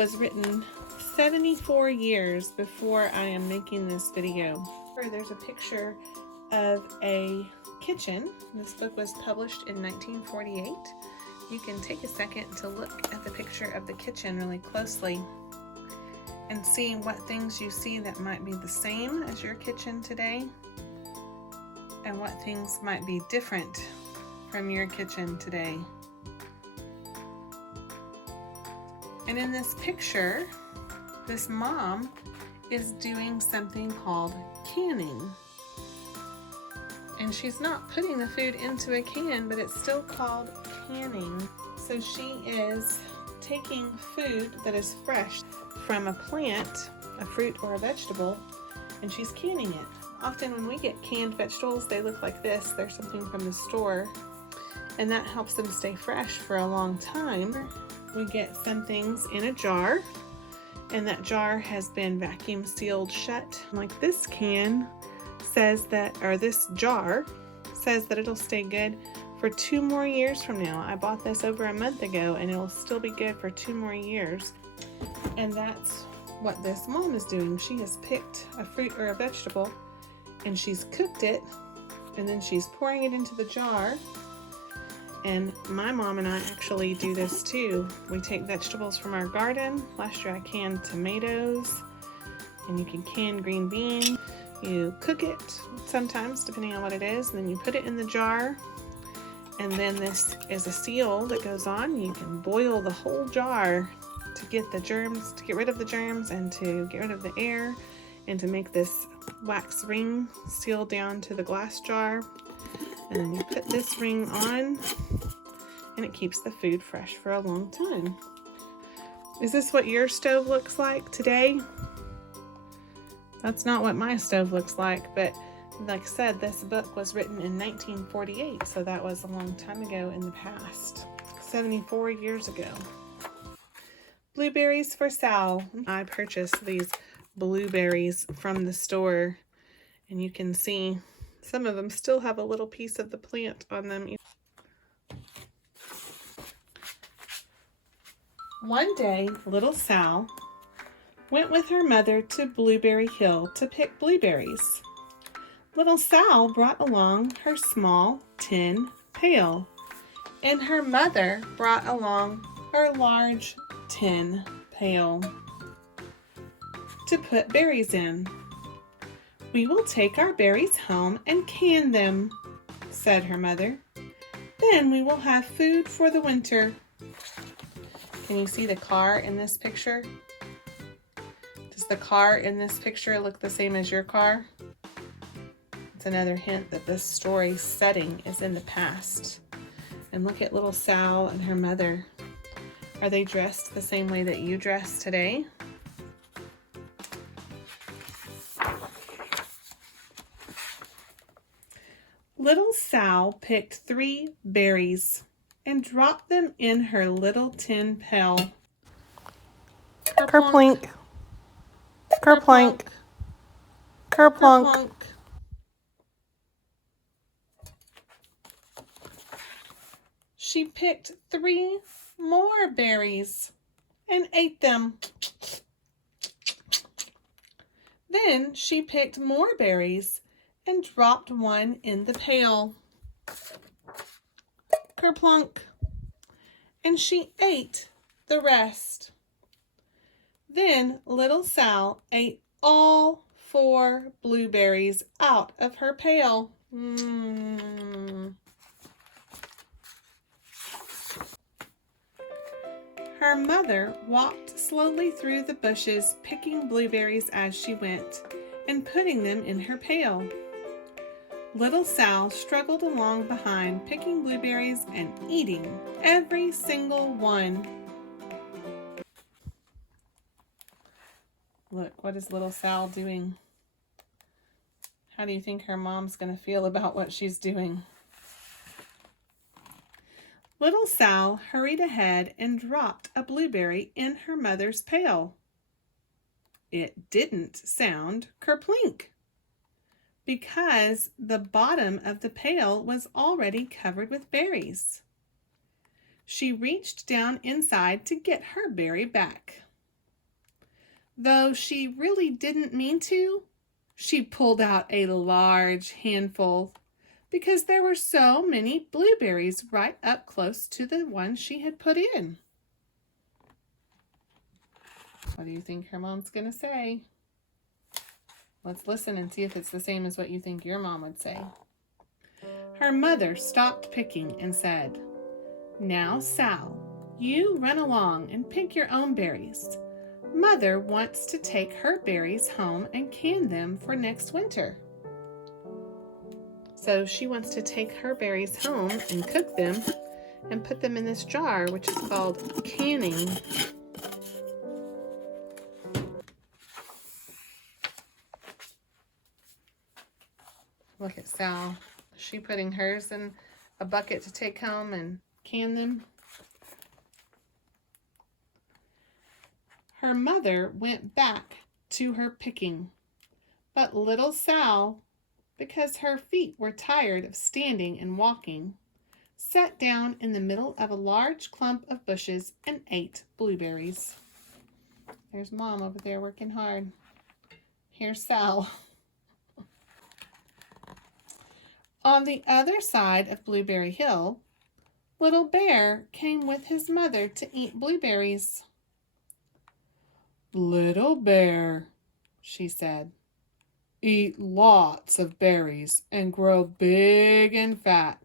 was written 74 years before I am making this video. There's a picture of a kitchen. This book was published in 1948. You can take a second to look at the picture of the kitchen really closely and see what things you see that might be the same as your kitchen today and what things might be different from your kitchen today. And in this picture, this mom is doing something called canning. And she's not putting the food into a can, but it's still called canning. So she is taking food that is fresh from a plant, a fruit or a vegetable, and she's canning it. Often when we get canned vegetables, they look like this. They're something from the store, and that helps them stay fresh for a long time. We get some things in a jar, and that jar has been vacuum sealed shut. Like this can says that, or this jar says that it'll stay good for 2 more years from now. I bought this over a month ago and it'll still be good for 2 more years. And that's what this mom is doing. She has picked a fruit or a vegetable and she's cooked it, and then she's pouring it into the jar. And my mom and I actually do this too. We take vegetables from our garden. Last year I canned tomatoes, and you can can green beans. You cook it sometimes, depending on what it is, and then you put it in the jar. And then this is a seal that goes on. You can boil the whole jar to get the germs, to get rid of the germs and to get rid of the air, and to make this wax ring seal down to the glass jar. And then you put this ring on, and it keeps the food fresh for a long time. Is this what your stove looks like today? That's not what my stove looks like, but like I said, this book was written in 1948, so that was a long time ago in the past, 74 years ago. Blueberries for Sal. I purchased these blueberries from the store, and you can see some of them still have a little piece of the plant on them. One day, little Sal went with her mother to Blueberry Hill to pick blueberries. Little Sal brought along her small tin pail, and her mother brought along her large tin pail to put berries in. "We will take our berries home and can them," said her mother. "Then we will have food for the winter." Can you see the car in this picture? Does the car in this picture look the same as your car? It's another hint that this story's setting is in the past. And look at little Sal and her mother. Are they dressed the same way that you dress today? Little Sal picked 3 berries and dropped them in her little tin pail. Kerplink, kerplink, kerplunk. She picked 3 more berries and ate them. Then she picked more berries and dropped one in the pail. Kerplunk. And she ate the rest. Then little Sal ate all 4 blueberries out of her pail. Her mother walked slowly through the bushes, picking blueberries as she went and putting them in her pail. Little Sal struggled along behind, picking blueberries and eating every single one. Look, what is little Sal doing? How do you think her mom's going to feel about what she's doing? Little Sal hurried ahead and dropped a blueberry in her mother's pail. It didn't sound kerplink, because the bottom of the pail was already covered with berries. She reached down inside to get her berry back. though she really didn't mean to, she pulled out a large handful because there were so many blueberries right up close to the one she had put in. What do you think her mom's going to say? Let's listen and see if it's the same as what you think your mom would say. Her mother stopped picking and said, "Now, Sal, you run along and pick your own berries. Mother wants to take her berries home and can them for next winter." So she wants to take her berries home and cook them and put them in this jar, which is called canning. Look at Sal. Is she putting hers in a bucket to take home and can them? Her mother went back to her picking, but little Sal, because her feet were tired of standing and walking, sat down in the middle of a large clump of bushes and ate blueberries. There's Mom over there working hard. Here's Sal. On the other side of Blueberry Hill, Little Bear came with his mother to eat blueberries. "Little Bear," she said, "eat lots of berries and grow big and fat.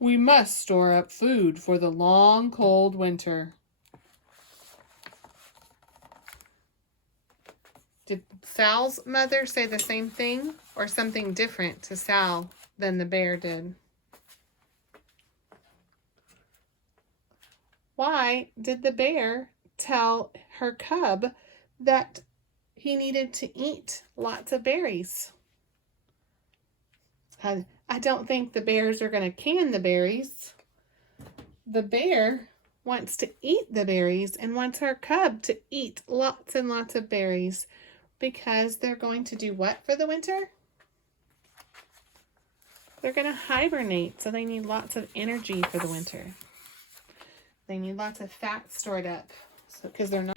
We must store up food for the long, cold winter." Did Sal's mother say the same thing or something different to Sal than the bear did? Why did the bear tell her cub that he needed to eat lots of berries? I don't think the bears are going to can the berries. The bear wants to eat the berries and wants her cub to eat lots and lots of berries because they're going to do what for the winter? They're going to hibernate, so they need lots of energy for the winter. They need lots of fat stored up because they're not...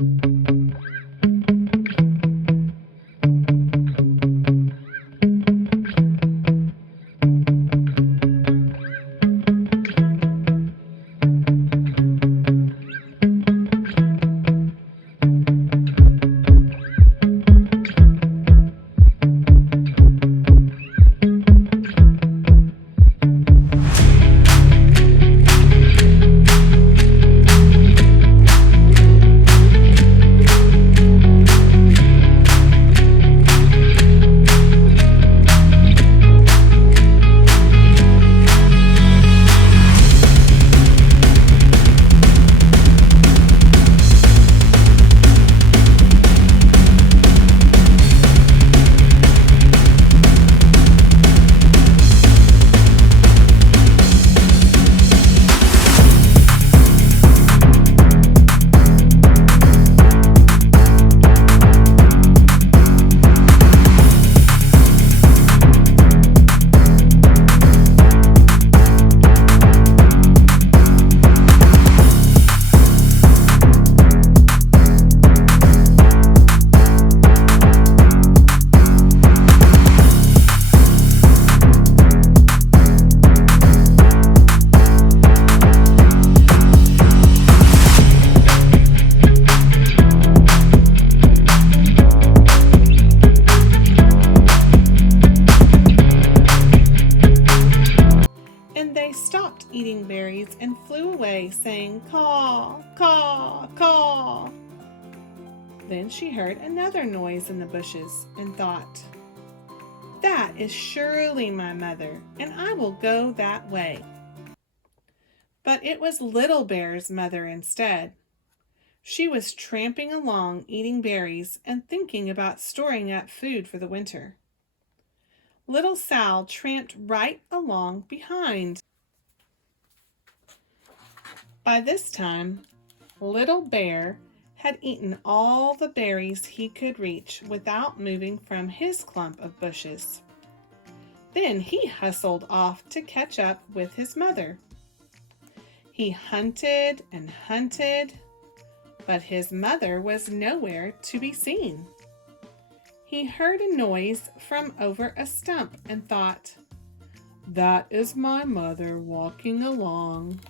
eating berries and flew away, saying, "Caw, caw, caw." Then she heard another noise in the bushes and thought, "That is surely my mother, and I will go that way." But it was Little Bear's mother instead. She was tramping along eating berries and thinking about storing up food for the winter. Little Sal tramped right along behind. By this time, Little Bear had eaten all the berries he could reach without moving from his clump of bushes. Then he hustled off to catch up with his mother. He hunted and hunted, but his mother was nowhere to be seen. He heard a noise from over a stump and thought, "That is my mother walking along."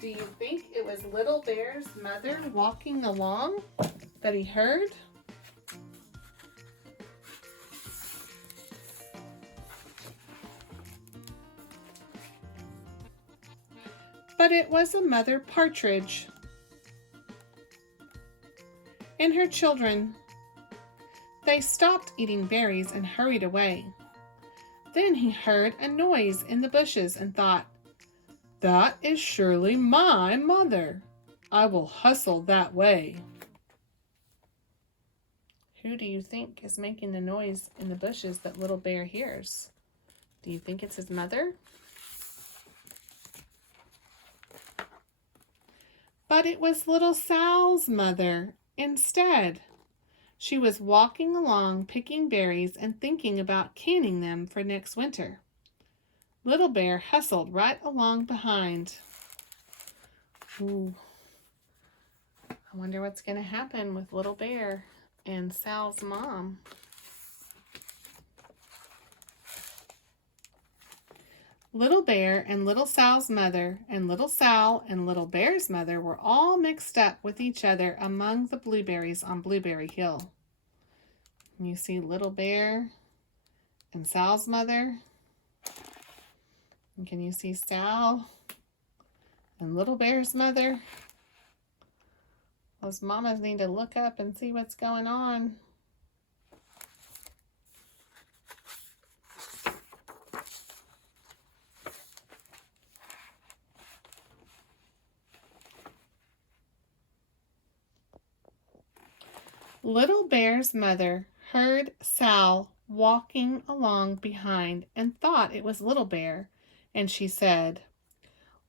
Do you think it was Little Bear's mother walking along that he heard? But it was a mother partridge and her children. They stopped eating berries and hurried away. Then he heard a noise in the bushes and thought, "That is surely my mother. I will hustle that way." Who do you think is making the noise in the bushes that Little Bear hears? Do you think it's his mother? But it was Little Sal's mother instead. She was walking along picking berries and thinking about canning them for next winter. Little Bear hustled right along behind. Ooh. I wonder what's going to happen with Little Bear and Sal's mom. Little Bear and Little Sal's mother and Little Sal and Little Bear's mother were all mixed up with each other among the blueberries on Blueberry Hill. You see Little Bear and Sal's mother. And can you see Sal and Little Bear's mother? Those mamas need to look up and see what's going on. Little Bear's mother heard Sal walking along behind and thought it was Little Bear, and she said,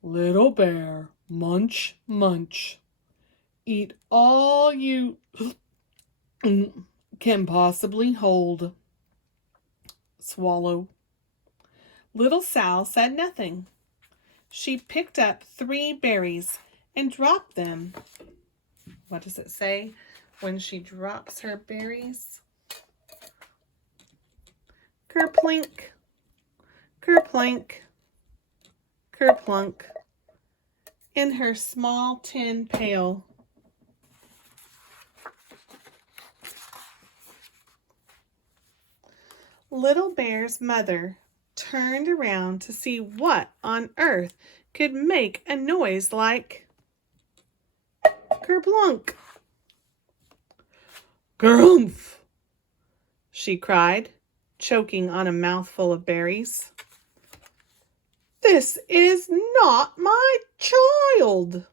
"Little Bear, munch, munch. Eat all you can possibly hold. Swallow." Little Sal said nothing. She picked up 3 berries and dropped them. What does it say when she drops her berries? Kerplink, kerplink, kerplunk, in her small tin pail. Little Bear's mother turned around to see what on earth could make a noise like kerplunk. "Grumph!" she cried, choking on a mouthful of berries. "This is not my child.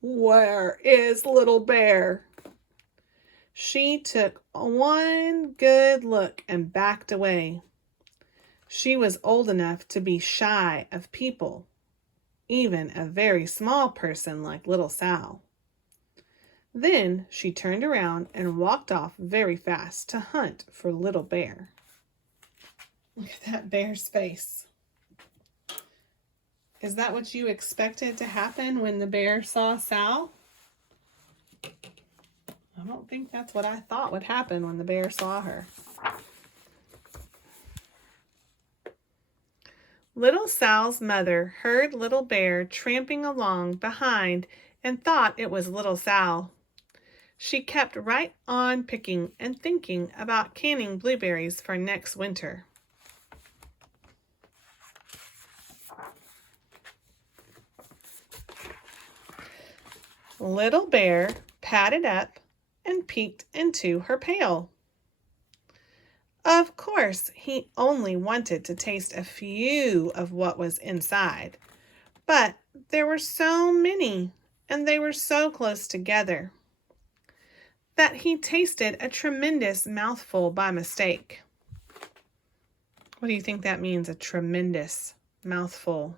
Where is Little Bear?" She took one good look and backed away. She was old enough to be shy of people, even a very small person like Little Sal. Then she turned around and walked off very fast to hunt for Little Bear. Look at that bear's face. Is that what you expected to happen when the bear saw Sal? I don't think that's what I thought would happen when the bear saw her. Little Sal's mother heard Little Bear tramping along behind and thought it was Little Sal. She kept right on picking and thinking about canning blueberries for next winter. Little Bear padded up and peeked into her pail. Of course, he only wanted to taste a few of what was inside, but there were so many, and they were so close together, that he tasted a tremendous mouthful by mistake. What do you think that means, a tremendous mouthful?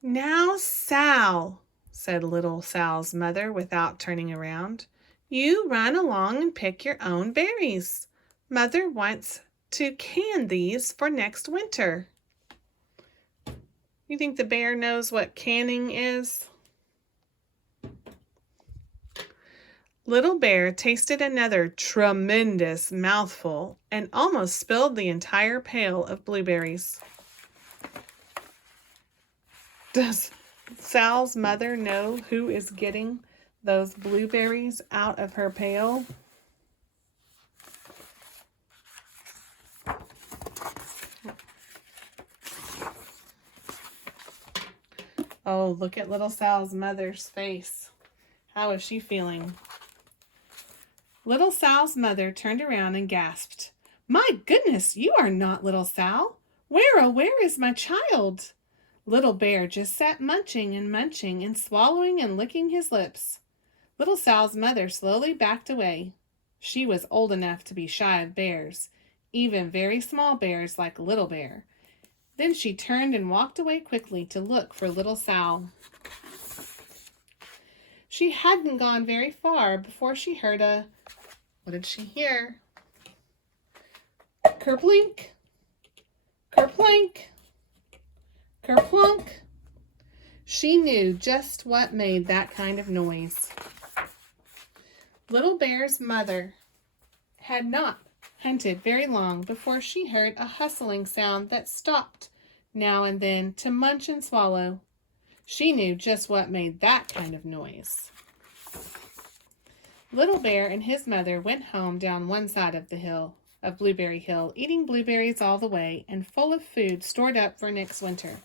"Now, Sal," said Little Sal's mother without turning around, "you run along and pick your own berries. Mother wants to can these for next winter." You think the bear knows what canning is? Little Bear tasted another tremendous mouthful and almost spilled the entire pail of blueberries. Does Sal's mother know who is getting those blueberries out of her pail? Oh, look at little Sal's mother's face. How is she feeling? Little Sal's mother turned around and gasped, "My goodness, you are not little Sal. Where, oh, where is my child?" Little Bear just sat munching and swallowing and licking his lips. Little Sal's mother slowly backed away. She was old enough to be shy of bears, even very small bears like Little Bear. Then she turned and walked away quickly to look for little Sal. She hadn't gone very far before she heard what did she hear? Kerplink, kerplink, kerplunk. She knew just what made that kind of noise. Little Bear's mother had not hunted very long before she heard a hustling sound that stopped now and then to munch and swallow. She knew just what made that kind of noise. Little Bear and his mother went home down one side of the hill, of Blueberry Hill, eating blueberries all the way and full of food stored up for next winter.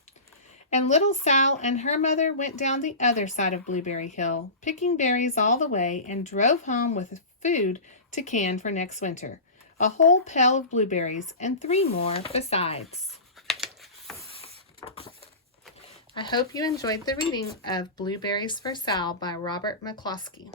And little Sal and her mother went down the other side of Blueberry Hill, picking berries all the way, and drove home with food to can for next winter. A whole pail of blueberries and 3 more besides. I hope you enjoyed the reading of Blueberries for Sal by Robert McCloskey.